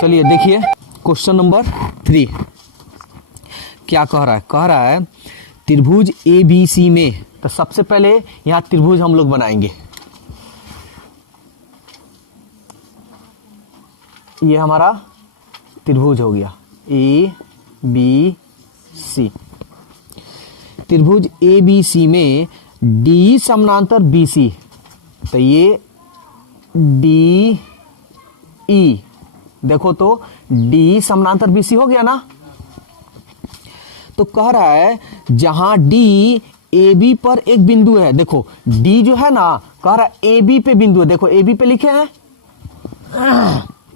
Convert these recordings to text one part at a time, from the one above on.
चलिए देखिए question number 3 क्या कह रहा है। कह रहा है त्रिभुज ABC में, तो सबसे पहले यहां त्रिभुज हम लोग बनाएंगे। ये हमारा त्रिभुज हो गया ABC। त्रिभुज ABC में D समानांतर BC, तो ये DE, देखो तो D समानांतर BC हो गया ना। तो कह रहा है जहां D AB पर एक बिंदु है, देखो D जो है ना, कह रहा है AB पे बिंदु है, देखो AB पे लिखे हैं।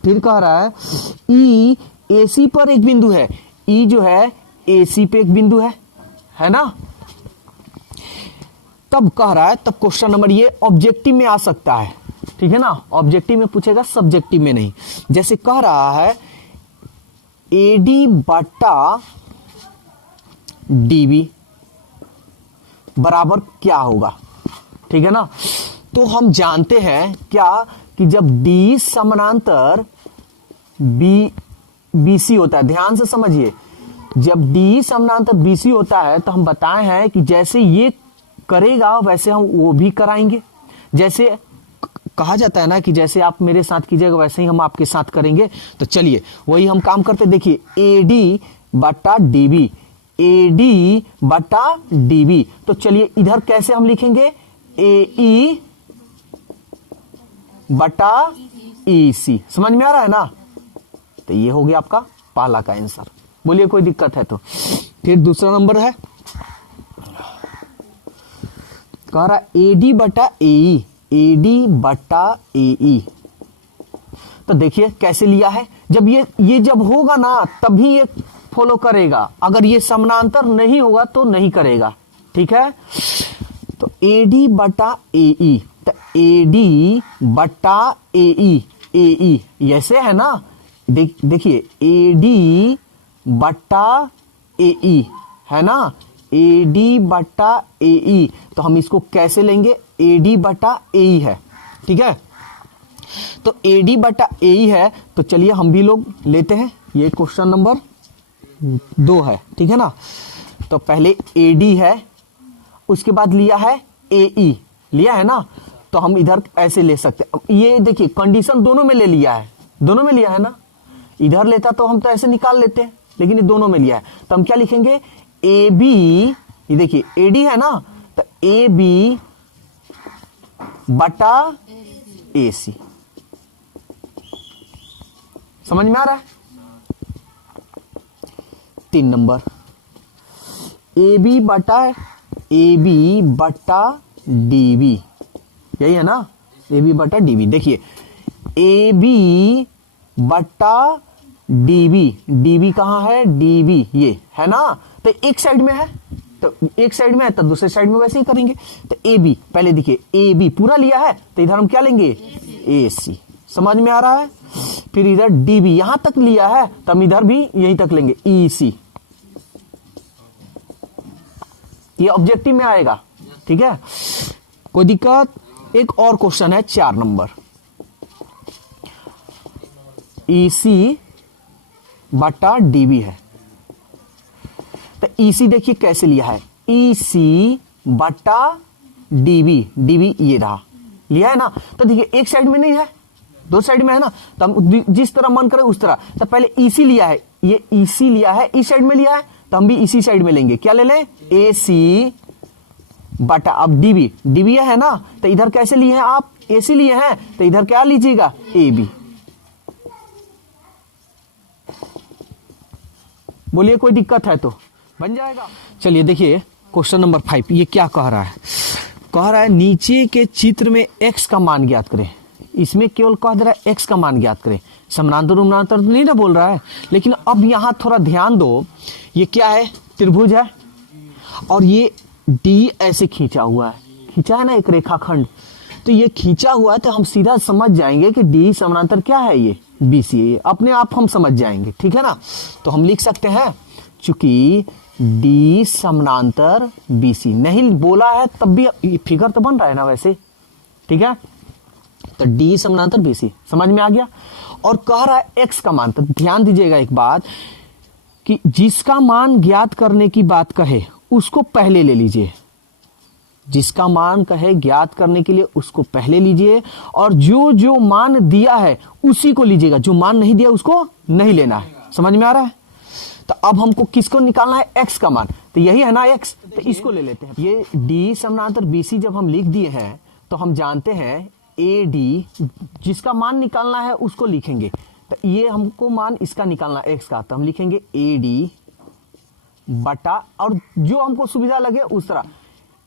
फिर कह रहा है E AC पर एक बिंदु है, E जो है AC पे एक बिंदु है ना। तब कह रहा है, तब क्वेश्चन नंबर ये ऑब्जेक्टिव में आ सकता है, ठीक है ना। ऑब्जेक्टिव में पूछेगा, सब्जेक्टिव में नहीं। जैसे कह रहा है AD बटा DB बराबर क्या होगा, ठीक है ना। तो हम जानते हैं क्या कि जब D समानांतर BC होता है, ध्यान से समझिए, जब D समानांतर BC होता है तो हम बताए हैं कि जैसे ये करेगा वैसे हम वो भी कराएंगे। जैसे कहा जाता है ना कि जैसे आप मेरे साथ कीजिएगा वैसे ही हम आपके साथ करेंगे। तो चलिए वही हम काम करते, देखिए AD बटा DB, AD बटा DB। तो चलिए इधर कैसे हम लिखेंगे, AE बटा EC, समझ में आ रहा है ना। तो ये हो गया आपका पहला का आंसर। बोलिए कोई दिक्कत है तो। फिर दूसरा नंबर है, कह रहा AD बटा AE, AD बटा AE। तो देखिए कैसे लिया है, जब ये जब होगा ना तभी ये फॉलो करेगा, अगर ये समानांतर नहीं होगा तो नहीं करेगा, ठीक है। तो AD बटा AE, तो AD बटा AE, AE ऐसे है ना, देखिए AD बटा AE है ना, AD बटा AE। तो हम इसको कैसे लेंगे, AD बटा AE है, ठीक है। तो AD बटा AE है, तो चलिए हम भी लोग लेते हैं। ये क्वेश्चन नंबर 2 है, ठीक है ना। तो पहले AD है, उसके बाद लिया है AE, लिया है ना। तो हम इधर ऐसे ले सकते हैं। ये देखिए कंडीशन दोनों में ले लिया है, दोनों में लिया है ना। इधर लेता तो हम तो ऐसे निकाल लेते हैं, लेकिन ये दोनों में लिया है। तो हम क्या लिखेंगे, AB, ये देखिए AD है ना, तो AB बटा AC, समझ में आ रहा है। 3 नंबर AB बटा DB, यही है ना, AB बटा DB। देखिए AB बटा DB, DB कहां है, DB ये है ना। तो एक साइड में है, तो एक साइड में है तो दूसरे साइड में वैसे ही करेंगे। तो AB पहले देखिए AB पूरा लिया है, तो इधर हम क्या लेंगे, AC, समझ में आ रहा है। फिर इधर DB यहां तक लिया है, तो हम इधर भी यहीं तक लेंगे, EC। ये ऑब्जेक्टिव में आएगा, ठीक है, कोई दिक्कत। एक और क्वेश्चन है 4 नंबर, EC बटा DB है। तो EC देखिए कैसे लिया है, EC बटा DB, DB ये रहा, लिया है ना। तो देखिए एक साइड में नहीं है, दो साइड में है ना, तो हम जिस तरह मन करे उस तरह। तो पहले EC लिया है, ये EC लिया है, इस साइड में लिया है, तो हम भी इसी साइड में लेंगे। क्या ले लें, AC बटा, अब DB है ना, तो इधर कैसे लिए हैं आप, AC लिए हैं, तो इधर क्या लीजिएगा, AB। बोलिए कोई दिक्कत है तो बन जाएगा। चलिए देखिए क्वेश्चन नंबर 5, ये क्या कह रहा है। कह रहा है नीचे के चित्र में x का मान ज्ञात करें। इसमें केवल कह दे रहा है x का मान ज्ञात करें, समानांतर उमानांतर तो नहीं ना बोल रहा है। लेकिन अब यहां थोड़ा ध्यान दो, ये क्या है, त्रिभुज है, और ये D ऐसे खींचा हुआ है, खींचा है ना एक रेखाखंड। तो ये खींचा हुआ है, तो हम सीधा समझ जाएंगे कि D समानांतर क्या है, ये BC है, अपने आप हम समझ जाएंगे, ठीक है ना। तो हम लिख सकते हैं, चूंकि D समानांतर BC नहीं बोला है तब भी फिगर तो बन रहा है ना वैसे, ठीक है। तो डी समानांतर बीसी, समझ में आ गया। और कह रहा है एक्स का मान, तो ध्यान दीजिएगा एक बात कि जिसका मान ज्ञात करने की बात कहे उसको पहले ले लीजिए, जिसका मान कहे ज्ञात करने के लिए उसको पहले लीजिए, और जो जो मान दिया है उसी को लीजिएगा, जो मान नहीं दिया उसको नहीं लेना है। समझ में आ रहा है। तो अब हमको किसको निकालना है, एक्स का मान, तो यही है ना एक्स, तो इसको ले लेते हैं। ये डी समानांतर बीसी जब हम लिख दिए हैं तो हम जानते हैं ए डी, जिसका मान निकालना है उसको लिखेंगे, तो ये हमको मान इसका निकालना एक्स का, तो हम लिखेंगे ए डी बटा, और जो हमको सुविधा लगे उस तरह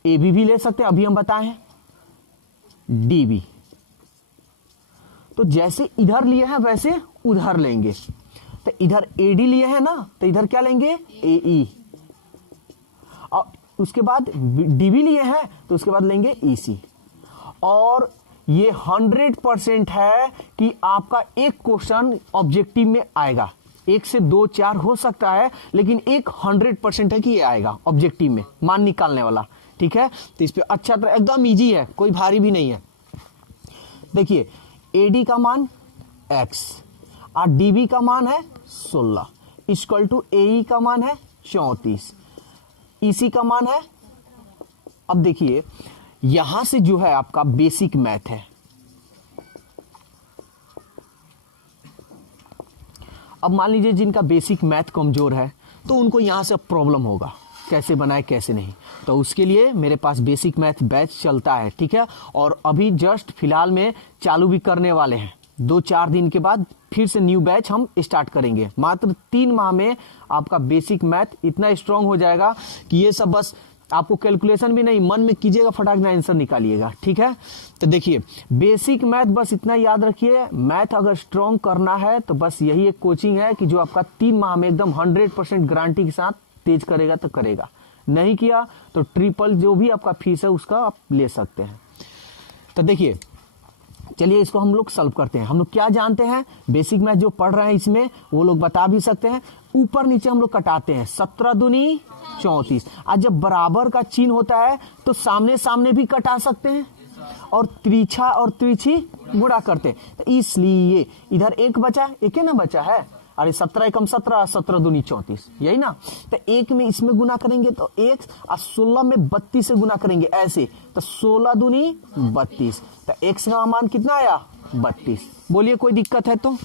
ए बी भी ले सकते हैं, अभी हम बताए हैं डी बी। तो जैसे इधर लिए हैं वैसे उधर लेंगे, तो इधर ए डी लिए हैं ना, तो इधर क्या लेंगे ए ई, और उसके बाद डी बी लिए हैं तो उसके बाद लेंगे ई सी। और ये 100% है कि आपका एक क्वेश्चन ऑब्जेक्टिव में आएगा, 1 से 2 4 हो सकता है, लेकिन एक 100% है कि ये आएगा ऑब्जेक्टिव में मान निकालने वाला। ठीक है, तो इस पे अच्छा तरह एकदम इजी है, कोई भारी भी नहीं है। देखिए एडी का मान x और डीबी का मान है 16 इक्वल टू एई का मान है 34, ईसी का मान है। अब देखिए यहां से जो है आपका बेसिक मैथ है। अब मान लीजिए जिनका बेसिक मैथ कमजोर है तो उनको यहां से प्रॉब्लम होगा कैसे बनाए कैसे नहीं, तो उसके लिए मेरे पास बेसिक मैथ बैच चलता है। ठीक है, और अभी जस्ट फिलहाल में चालू भी करने वाले हैं, 2-4 दिन के बाद फिर से न्यू बैच हम स्टार्ट करेंगे। मात्र 3 माह में आपका बेसिक मैथ इतना स्ट्रांग हो जाएगा कि ये सब बस आपको कैलकुलेशन भी नहीं, मन में कीजिएगा, फटाक से आंसर निकालिएगा। ठीक है, तो देखिए बेसिक मैथ बस इतना याद रखिए, मैथ अगर स्ट्रांग करना है तो बस यही एक कोचिंग है कि जो आपका 3 माह में एकदम 100% गारंटी के साथ तेज करेगा तो करेगा, नहीं किया तो ट्रिपल जो भी आपका फीस है उसका आप ले सकते हैं। तो देखिए चलिए इसको हम लोग सॉल्व करते हैं। हम लोग क्या जानते हैं, बेसिक मैथ जो पढ़ रहे हैं इसमें वो लोग बता भी सकते हैं। ऊपर नीचे हम लोग कटाते हैं, 17 दूनी 34, आज जब बराबर का चिन्ह होता है तो सामने सामने भी कटा सकते हैं और त्रिछा और त्रिछी गुणा करते हैं, तो इसलिए इधर एक बचा, एक ना बचा है, अरे 17 एकम 17, 17 दूनी 34, यही ना। तो एक में इसमें गुना करेंगे तो 1, और 16 में 32 से गुना करेंगे ऐसे, तो 16 दूनी 32, तो x का मान कितना आया 32। बोलिए कोई दिक्कत है तो।